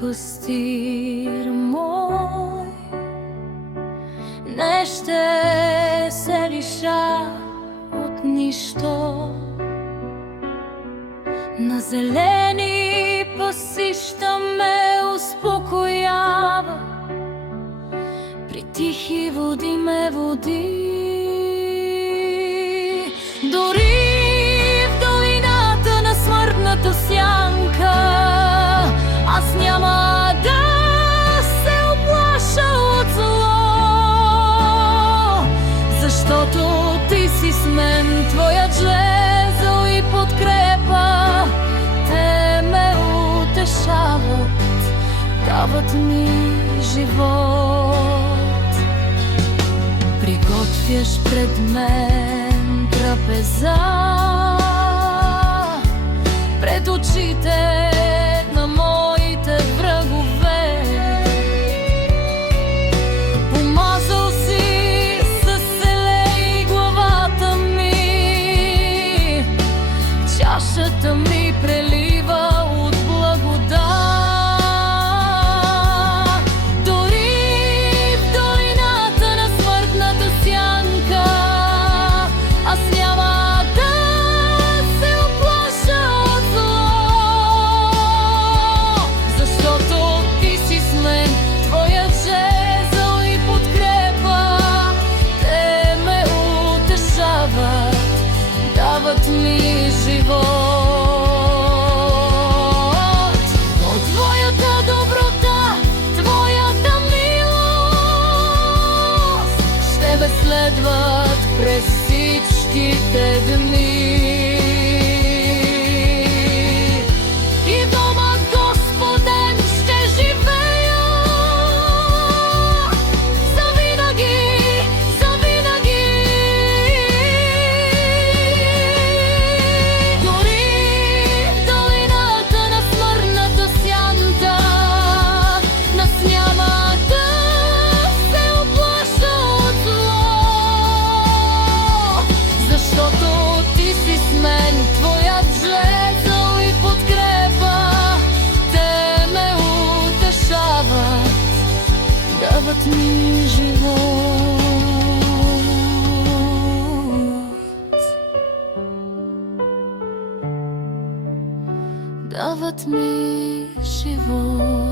пастир мой, не ще се лиша от нищо. На зелени пасища ме успокоява, при тихи води ме води. Дори в долината на смъртната сянка аз няма да се уплаша от зло, защото ти си с мен, твоят жезъл и подкрепа, те ме утешават, дават ми живот. Приготвяш пред мен трапеза пред очите на моите врагове. Помазал си със елей главата ми, чашата ми прелива от благодат. Дори в долината на смъртната сянка аз няма да се уплаша от зло, защото ти си с мен, твоят жезъл и подкрепа, те ме утешават, дават ми живот. От твоята доброта, твоята милост ще ме следват през всичките дни. И в дома Господен ще живея завинаги, завинаги. Дори в долината на смъртната сянка нас няма да се уплаша от зло, защото ти си с мен, твоят жезъл и подкрепа, те ме утешават, дават ми живот, дават ми живот.